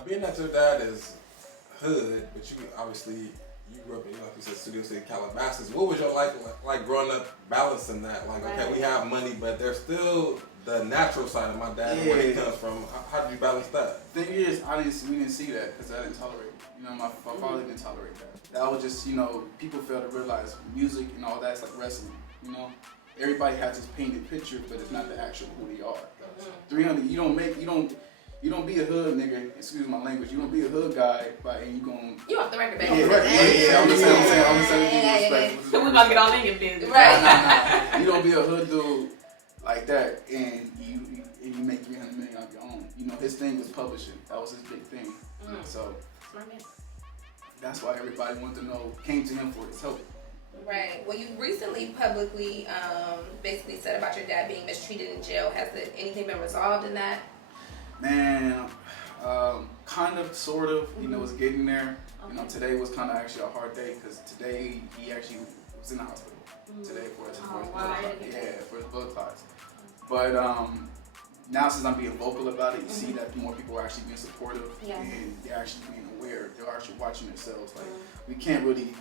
Now, being that your dad is hood, but you obviously you grew up in, like you said, Studio City, Calabasas. What was your life like growing up, balancing that? Like, okay, we have money, but there's still the natural side of my dad and where he comes from. How did you balance that? The thing is, we didn't see that because I didn't tolerate it. You know, my father didn't tolerate that. That was just, you know, people fail to realize music and all that's like wrestling. You know, everybody has this painted picture, but it's not the actual who they are. 300, you don't be a hood nigga, excuse my language, you don't be a hood guy and you off the record, baby. I'm just saying, respectful. We about to get all in your business. Right. Nah. You don't be a hood dude like that and you make $300 million off your own. You know, his thing was publishing. That was his big thing. So that's why everybody wanted to know, came to him for his help. Right. Well, you recently publicly basically said about your dad being mistreated in jail. Has anything been resolved in that? Man, kind of, sort of. You know, it's getting there. Okay. You know, today was kind of actually a hard day because today he actually was in the hospital today for his blood clots. But now since I'm being vocal about it, you see that more people are actually being supportive and they're actually being aware. They're actually watching themselves. Like we can't really,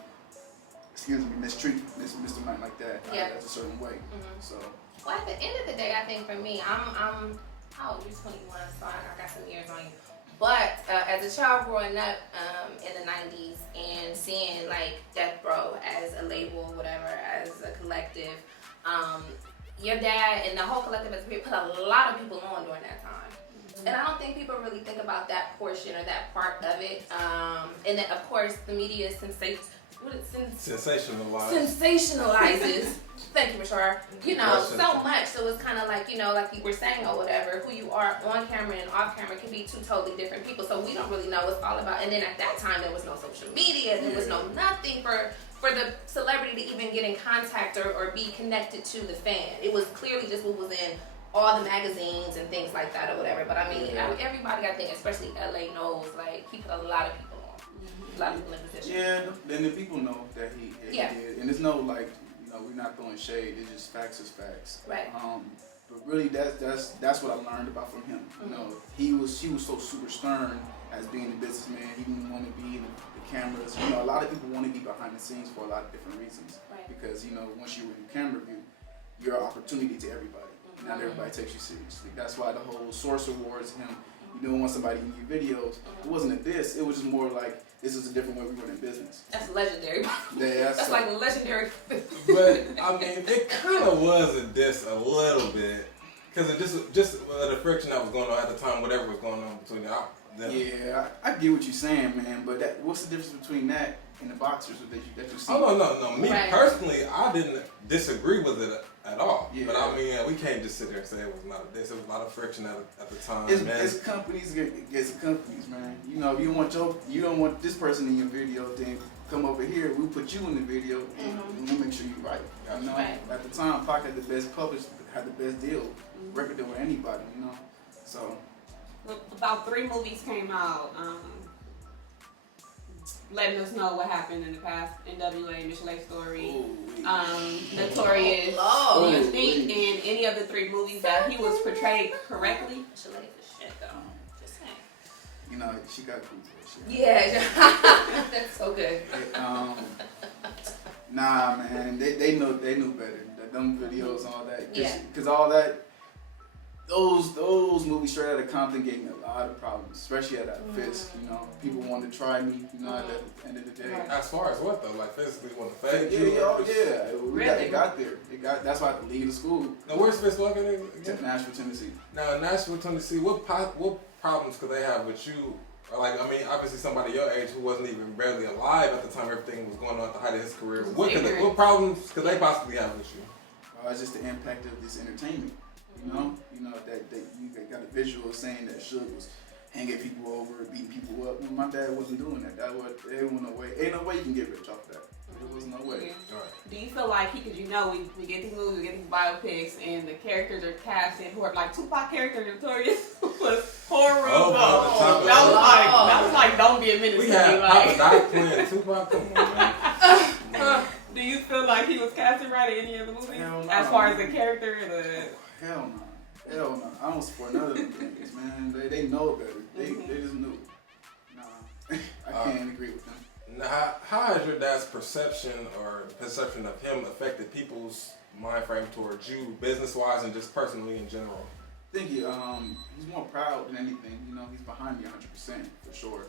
mistreat Mr. Man like that. That's a certain way. So. Well, at the end of the day, I think for me, I'm how old? You're 21, so I got some years on you. But as a child growing up in the 90s and seeing like Death Row as a label, whatever, as a collective, your dad and the whole collective as we put a lot of people on during that time. And I don't think people really think about that portion or that part of it. And then, of course, the media sensationalizes. Thank you, Rashard. You know, so much. So it's kind of like, you know, like you were saying or whatever, who you are on camera and off camera can be two totally different people. So we don't really know what's all about. And then at that time, there was no social media. There was no nothing for the celebrity to even get in contact or be connected to the fan. It was clearly just what was in all the magazines and things like that or whatever. But I mean, everybody, I think, especially LA knows, like, he put a lot of people on. A lot of people in position. Yeah, then the people know that he did. And there's no, like, you know, we're not throwing shade. It's just facts is facts. Right. But really, that's what I learned about from him. You know, he was so super stern as being a businessman. He didn't want to be in the cameras. You know, a lot of people want to be behind the scenes for a lot of different reasons. Right. Because, you know, once you're in camera view, you're an opportunity to everybody. Not everybody takes you seriously. That's why the whole Source Awards, him, you don't want somebody in your videos. It wasn't a diss. It was just more like, this is a different way we run in business. That's legendary. Yeah, that's like a legendary. But I mean, it kind of was a diss a little bit, because it just the friction that was going on at the time, whatever was going on between them. Yeah, I get what you're saying, man. But what's the difference between that and the boxers that you see? Oh no. Me personally, I didn't disagree with it at all. Yeah. But I mean, we can't just sit there and say it was not a diss. It was a lot of friction at the time. It's companies against companies, man. You know, you don't want this person in your video, then come over here. We'll put you in the video, and we'll make sure you're right. You know, at the time, Pac had the best published, had the best deal, record deal with anybody. You know, so. About 3 movies came out, letting us know what happened in the past. NWA, Michelle Story, Notorious. Do you think in any of the 3 movies that he was portrayed correctly? Michelle is shit though. Just saying. You know, she got cool for shit. Yeah, that's so good. Nah, man, they knew better. Them videos and all that. Because all that. Those movies straight out of Compton gave me a lot of problems, especially at that Fisk. You know, people wanted to try me. You know, at the end of the day. As far as what though, like physically want to fake you? It got there. That's why I had to leave the school. Now where's Fisk located again? Nashville, Tennessee. Now in Nashville, Tennessee, what problems could they have with you? Like, I mean, obviously somebody your age who wasn't even barely alive at the time everything was going on at the height of his career. What problems could they possibly have with you? It's just the impact of this entertainment. You know that you got a visual saying that Suge was hanging people over, beating people up. Well, my dad wasn't doing that. There wasn't no way. Ain't no way you can get rich off that. There was no way. Yeah. Right. Do you feel like because we get these movies, we get these biopics, and the characters are casted who are like Tupac character Notorious was horrible. That was like don't be a minute. We had Papa Doc playing Tupac. Come on, man. Do you feel like he was casted right in any of the movies? As far as the character and the Hell no. I don't support none of them things, man. They know better. They just knew. I can't agree with him. Now, how has your dad's perception of him affected people's mind frame towards you, business-wise and just personally in general? I think he's more proud than anything. You know, he's behind me 100% for sure.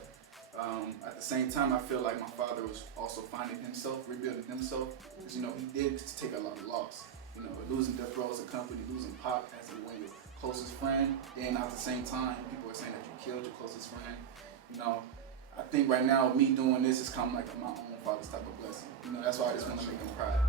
At the same time, I feel like my father was also finding himself, rebuilding himself, because you know he did take a lot of loss. You know, losing Death Row as a company, losing Pop as one of your closest friend, and at the same time, people are saying that you killed your closest friend. You know, I think right now me doing this is kind of like my own father's type of blessing. You know, that's why I just want to make him proud.